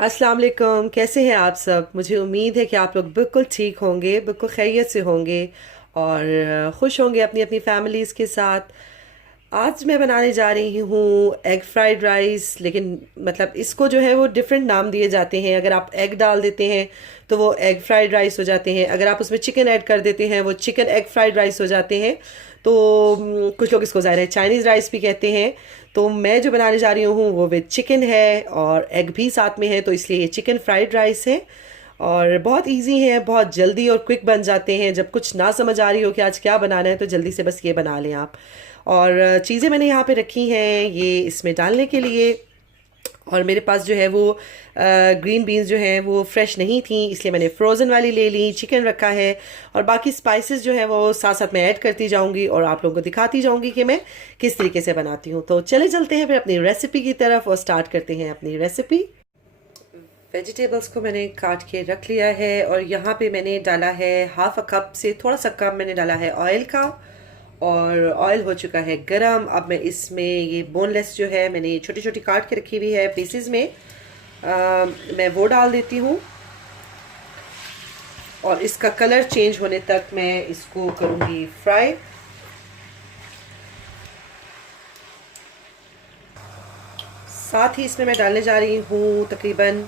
अस्सलाम वालेकुम। कैसे हैं आप सब? मुझे उम्मीद है कि आप लोग बिल्कुल ठीक होंगे, बिल्कुल खैरियत से होंगे और खुश होंगे अपनी अपनी फैमिलीज़ के साथ। आज मैं बनाने जा रही हूँ एग फ्राइड राइस, लेकिन मतलब इसको जो है वो डिफरेंट नाम दिए जाते हैं। अगर आप एग डाल देते हैं तो वो एग फ्राइड राइस हो जाते हैं, अगर आप उसमें चिकन ऐड कर देते हैं वो चिकन एग फ्राइड राइस हो जाते हैं। तो कुछ लोग इसको ज़ाहिर है चाइनीज़ राइस भी कहते हैं। तो मैं जो बनाने जा रही हूँ वो विद चिकन है और एग भी साथ में है, तो इसलिए ये चिकन फ्राइड राइस है। और बहुत इजी है, बहुत जल्दी और क्विक बन जाते हैं। जब कुछ ना समझ आ रही हो कि आज क्या बनाना है तो जल्दी से बस ये बना लें आप। और चीज़ें मैंने यहाँ पे रखी हैं ये इसमें डालने के लिए। और मेरे पास जो है वो ग्रीन बीन्स जो हैं वो फ्रेश नहीं थी, इसलिए मैंने फ्रोज़न वाली ले ली। चिकन रखा है और बाकी स्पाइसेस जो है वो साथ साथ मैं ऐड करती जाऊंगी और आप लोगों को दिखाती जाऊंगी कि मैं किस तरीके से बनाती हूँ। तो चले चलते हैं फिर अपनी रेसिपी की तरफ और स्टार्ट करते हैं अपनी रेसिपी। वेजिटेबल्स को मैंने काट के रख लिया है और यहाँ पे मैंने डाला है हाफ अ कप से थोड़ा सा कम मैंने डाला है ऑयल का। और ऑयल हो चुका है गरम। अब मैं इसमें ये बोनलेस जो है मैंने छोटी छोटी काट के रखी हुई है पीसेस में, मैं वो डाल देती हूँ। और इसका कलर चेंज होने तक मैं इसको करूँगी फ्राई। साथ ही इसमें मैं डालने जा रही हूँ तकरीबन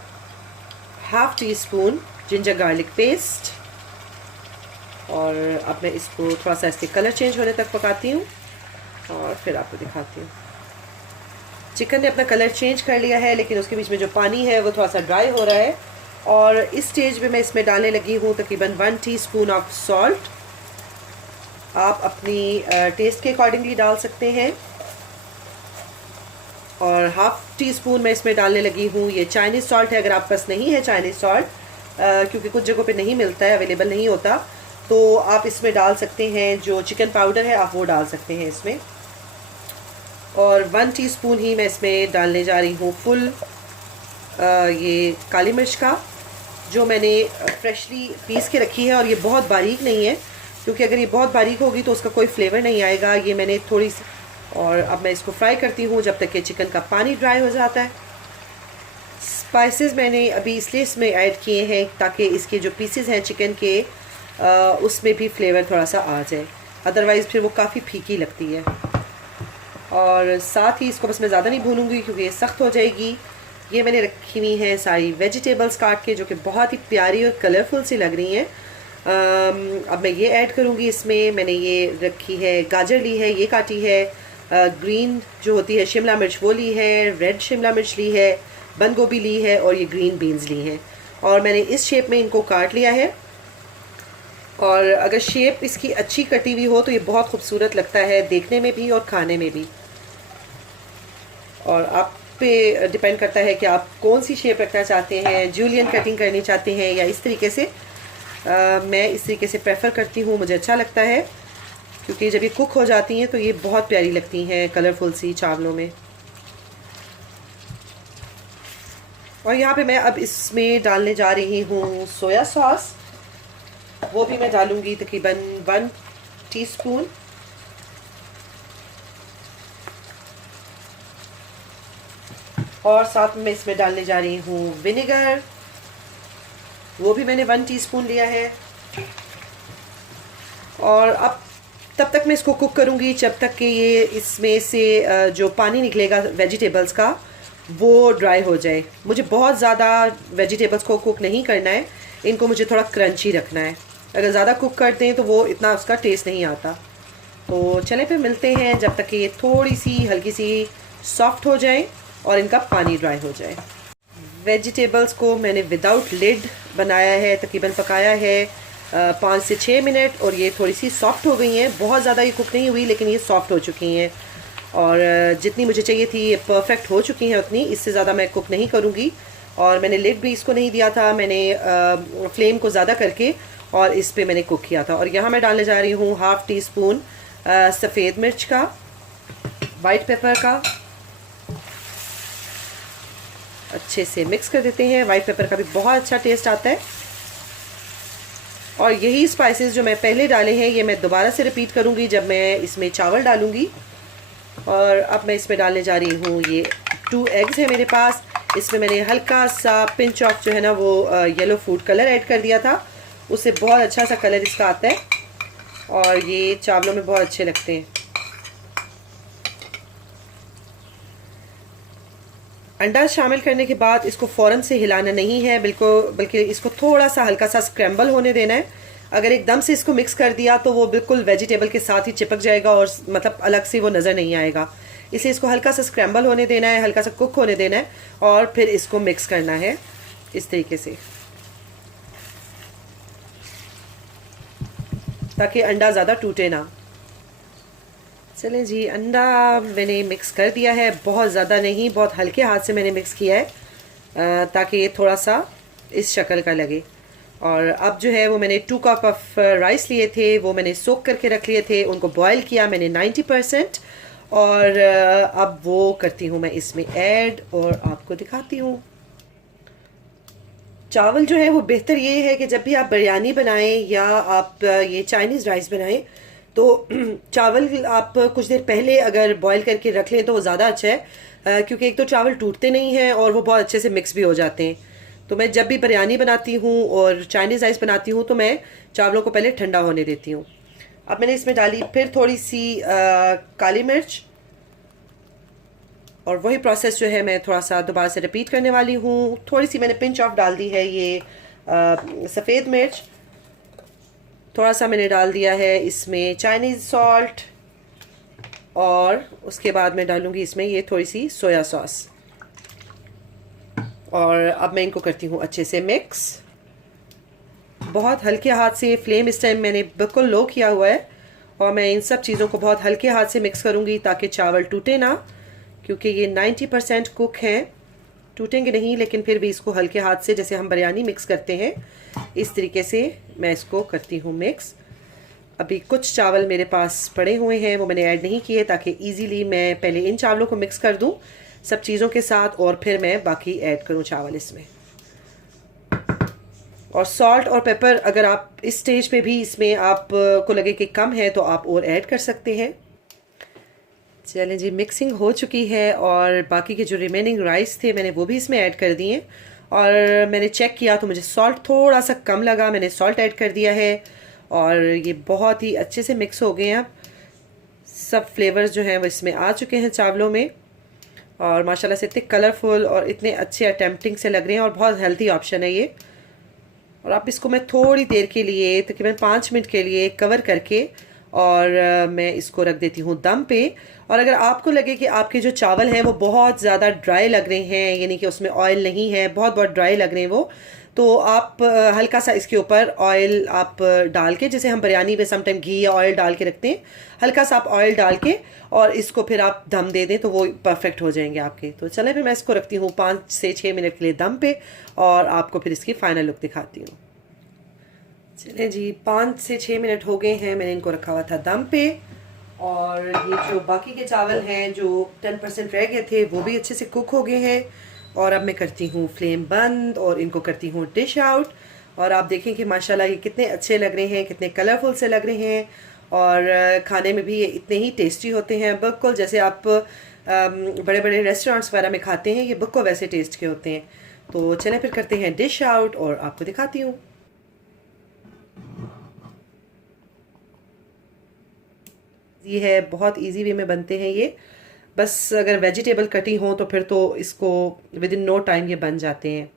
half tea spoon ginger garlic paste. और अब मैं इसको थोड़ा सा इसके कलर चेंज होने तक पकाती हूँ और फिर आपको दिखाती हूँ। चिकन ने अपना कलर चेंज कर लिया है, लेकिन उसके बीच में जो पानी है वो थोड़ा सा ड्राई हो रहा है। और इस स्टेज पे मैं इसमें डालने लगी हूँ तकरीबन 1 टीस्पून ऑफ सॉल्ट। आप अपनी टेस्ट के अकॉर्डिंगली डाल सकते हैं। और हाफ टी स्पून मैं इसमें डालने लगी हूँ ये चाइनीज़ सॉल्ट है। अगर आप पास नहीं है चाइनीज़ सॉल्ट, क्योंकि कुछ जगहों पे नहीं मिलता है, अवेलेबल नहीं होता, तो आप इसमें डाल सकते हैं जो चिकन पाउडर है, आप वो डाल सकते हैं इसमें। और 1 टीस्पून ही मैं इसमें डालने जा रही हूँ फुल ये काली मिर्च का, जो मैंने फ्रेशली पीस के रखी है। और ये बहुत बारीक नहीं है, क्योंकि अगर ये बहुत बारीक होगी तो उसका कोई फ्लेवर नहीं आएगा। ये मैंने थोड़ी सी, और अब मैं इसको फ्राई करती हूँ जब तक कि चिकन का पानी ड्राई हो जाता है। स्पाइसेस मैंने अभी इसलिए इसमें ऐड किए हैं ताकि इसके जो पीसेस हैं चिकन के उसमें भी फ्लेवर थोड़ा सा आ जाए, अदरवाइज़ फिर वो काफ़ी फीकी लगती है। और साथ ही इसको बस मैं ज़्यादा नहीं भूनूंगी क्योंकि ये सख्त हो जाएगी। ये मैंने रखी हुई हैं सारी वेजिटेबल्स काट के, जो कि बहुत ही प्यारी और कलरफुल सी लग रही हैं। अब मैं ये ऐड करूँगी इसमें। मैंने ये रखी है, गाजर ली है, ये काटी है, ग्रीन जो होती है शिमला मिर्च वो ली है, रेड शिमला मिर्च ली है, बंद गोभी ली है और ये ग्रीन बीन्स ली हैं। और मैंने इस शेप में इनको काट लिया है। और अगर शेप इसकी अच्छी कटी हुई हो तो ये बहुत खूबसूरत लगता है देखने में भी और खाने में भी। और आप पे डिपेंड करता है कि आप कौन सी शेप रखना चाहते हैं, जूलियन कटिंग करनी चाहते हैं या इस तरीके से। मैं इस तरीके से प्रेफर करती हूँ, मुझे अच्छा लगता है, क्योंकि जब ये कुक हो जाती हैं तो ये बहुत प्यारी लगती हैं कलरफुल सी चावलों में। और यहाँ पे मैं अब इसमें डालने जा रही हूँ सोया सॉस। वो भी मैं डालूँगी तकरीबन 1 टीस्पून। और साथ में इसमें डालने जा रही हूँ विनेगर, वो भी मैंने 1 टीस्पून लिया है। और अब तब तक मैं इसको कुक करूँगी जब तक कि ये इसमें से जो पानी निकलेगा वेजिटेबल्स का वो ड्राई हो जाए। मुझे बहुत ज़्यादा वेजिटेबल्स को कुक नहीं करना है, इनको मुझे थोड़ा क्रंची रखना है। अगर ज़्यादा कुक करते हैं तो वो इतना उसका टेस्ट नहीं आता। तो चले फिर मिलते हैं जब तक कि ये थोड़ी सी हल्की सी सॉफ्ट हो जाए और इनका पानी ड्राई हो जाए। वेजिटेबल्स को मैंने विदाउट लिड बनाया है, तकरीबन पकाया है 5 से 6 मिनट, और ये थोड़ी सी सॉफ्ट हो गई हैं। बहुत ज़्यादा ये कुक नहीं हुई, लेकिन ये सॉफ्ट हो चुकी हैं। और जितनी मुझे चाहिए थी ये परफेक्ट हो चुकी हैं उतनी, इससे ज़्यादा मैं कुक नहीं करूँगी। और मैंने लिड भी इसको नहीं दिया था, मैंने फ्लेम को ज़्यादा करके और इस पे मैंने कुक किया था। और यहाँ मैं डालने जा रही हूँ हाफ टी स्पून सफ़ेद मिर्च का, वाइट पेपर का। अच्छे से मिक्स कर देते हैं, वाइट पेपर का भी बहुत अच्छा टेस्ट आता है। और यही स्पाइसेस जो मैं पहले डाले हैं ये मैं दोबारा से रिपीट करूँगी जब मैं इसमें चावल डालूँगी। और अब मैं इसमें डालने जा रही हूँ ये 2 एग्स है मेरे पास। इसमें मैंने हल्का सा पिंच ऑफ जो है ना वो येलो फूड कलर ऐड कर दिया था, उससे बहुत अच्छा सा कलर इसका आता है और ये चावलों में बहुत अच्छे लगते हैं। अंडा शामिल करने के बाद इसको फ़ौरन से हिलाना नहीं है बिल्कुल, बल्कि इसको थोड़ा सा हल्का सा स्क्रैम्बल होने देना है। अगर एकदम से इसको मिक्स कर दिया तो वो बिल्कुल वेजिटेबल के साथ ही चिपक जाएगा और मतलब अलग से वो नज़र नहीं आएगा। इसलिए इसको हल्का सा स्क्रैम्बल होने देना है, हल्का सा कुक होने देना है और फिर इसको मिक्स करना है इस तरीके से, ताकि अंडा ज़्यादा टूटे ना। चलें जी, अंडा मैंने मिक्स कर दिया है, बहुत ज़्यादा नहीं, बहुत हल्के हाथ से मैंने मिक्स किया है ताकि ये थोड़ा सा इस शक्ल का लगे। और अब जो है वो मैंने 2 कप ऑफ राइस लिए थे, वो मैंने सोक करके रख लिए थे, उनको बॉईल किया मैंने 90%। और अब वो करती हूँ मैं इसमें ऐड और आपको दिखाती हूँ। चावल जो है वो बेहतर ये है कि जब भी आप बिरयानी बनाएं या आप ये चाइनीज़ राइस बनाएं तो चावल आप कुछ देर पहले अगर बॉईल करके रख लें तो वो ज़्यादा अच्छा है, क्योंकि एक तो चावल टूटते नहीं हैं और वो बहुत अच्छे से मिक्स भी हो जाते हैं। तो मैं जब भी बिरयानी बनाती हूँ और चाइनीज़ राइस बनाती हूँ तो मैं चावलों को पहले ठंडा होने देती हूँ। अब मैंने इसमें डाली फिर थोड़ी सी काली मिर्च, और वही प्रोसेस जो है मैं थोड़ा सा दोबारा से रिपीट करने वाली हूँ। थोड़ी सी मैंने पिंच ऑफ डाल दी है ये सफ़ेद मिर्च, थोड़ा सा मैंने डाल दिया है इसमें चाइनीज़ सॉल्ट, और उसके बाद मैं डालूँगी इसमें ये थोड़ी सी सोया सॉस। और अब मैं इनको करती हूँ अच्छे से मिक्स, बहुत हल्के हाथ से। फ्लेम इस टाइम मैंने बिल्कुल लो किया हुआ है और मैं इन सब चीज़ों को बहुत हल्के हाथ से मिक्स करूँगी ताकि चावल टूटे ना, क्योंकि ये 90% कुक हैं, टूटेंगे नहीं, लेकिन फिर भी इसको हल्के हाथ से जैसे हम बिरयानी मिक्स करते हैं इस तरीके से मैं इसको करती हूँ मिक्स। अभी कुछ चावल मेरे पास पड़े हुए हैं, वो मैंने ऐड नहीं किए ताकि इजीली मैं पहले इन चावलों को मिक्स कर दूँ सब चीज़ों के साथ और फिर मैं बाकी ऐड करूँ चावल इसमें। और सॉल्ट और पेपर अगर आप इस स्टेज पे भी इसमें आप को लगे कि कम है तो आप और ऐड कर सकते हैं। चलें जी, मिक्सिंग हो चुकी है और बाकी के जो रिमेनिंग राइस थे मैंने वो भी इसमें ऐड कर दिए। और मैंने चेक किया तो मुझे सॉल्ट थोड़ा सा कम लगा, मैंने सॉल्ट ऐड कर दिया है और ये बहुत ही अच्छे से मिक्स हो गए हैं। अब सब फ्लेवर्स जो हैं वो इसमें आ चुके हैं चावलों में और माशाल्लाह से इतने कलरफुल और इतने अच्छे अटेम्प्टिंग से लग रहे हैं और बहुत हेल्थी ऑप्शन है ये। और आप इसको मैं थोड़ी देर के लिए तकरीबन 5 मिनट के लिए कवर करके और मैं इसको रख देती हूँ दम पे। और अगर आपको लगे कि आपके जो चावल हैं वो बहुत ज़्यादा ड्राई लग रहे हैं, यानी कि उसमें ऑयल नहीं है, बहुत बहुत ड्राई लग रहे हैं वो, तो आप हल्का सा इसके ऊपर ऑयल आप डाल के, जैसे हम बिरयानी में समटाइम घी या ऑयल डाल के रखते हैं, हल्का सा आप ऑयल डाल के और इसको फिर आप दम दे दें तो वो परफेक्ट हो जाएंगे आपके। तो चलें फिर मैं इसको रखती हूँ 5 से 6 मिनट के लिए दम पे और आपको फिर इसकी फ़ाइनल लुक दिखाती हूँ। चलें जी, 5 से 6 मिनट हो गए हैं, मैंने इनको रखा हुआ था दम पे। और ये जो बाकी के चावल हैं जो 10% रह गए थे वो भी अच्छे से कुक हो गए हैं। और अब मैं करती हूँ फ्लेम बंद और इनको करती हूँ डिश आउट। और आप देखें कि माशाल्लाह ये कितने अच्छे लग रहे हैं, कितने कलरफुल से लग रहे हैं और खाने में भी ये इतने ही टेस्टी होते हैं, बिल्कुल जैसे आप बड़े बड़े रेस्टोरेंट्स वगैरह में खाते हैं, ये बिल्कुल वैसे टेस्ट के होते हैं। तो चलें फिर करते हैं डिश आउट और आपको दिखाती हूँ। ये है, बहुत इजी वे में बनते हैं ये, बस अगर वेजिटेबल कटी हो तो फिर तो इसको विद इन नो टाइम ये बन जाते हैं।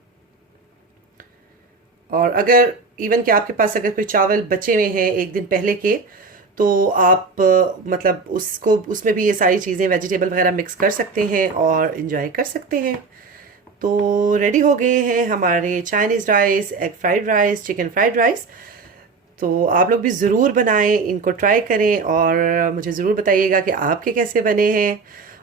और अगर इवन कि आपके पास अगर कोई चावल बचे हुए हैं एक दिन पहले के, तो आप मतलब उसको उसमें भी ये सारी चीज़ें वेजिटेबल वगैरह मिक्स कर सकते हैं और इन्जॉय कर सकते हैं। तो रेडी हो गए हैं हमारे Chinese rice, egg fried rice, chicken fried rice. तो आप लोग भी ज़रूर बनाएं, इनको ट्राई करें और मुझे ज़रूर बताइएगा कि आपके कैसे बने हैं।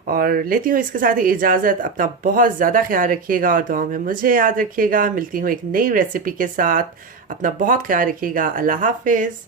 और लेती हूँ इसके साथ ही इजाज़त, अपना बहुत ज़्यादा ख्याल रखिएगा और दुआओं में मुझे याद रखिएगा। मिलती हूँ एक नई रेसिपी के साथ, अपना बहुत ख्याल रखिएगा। अल्लाह हाफिज़।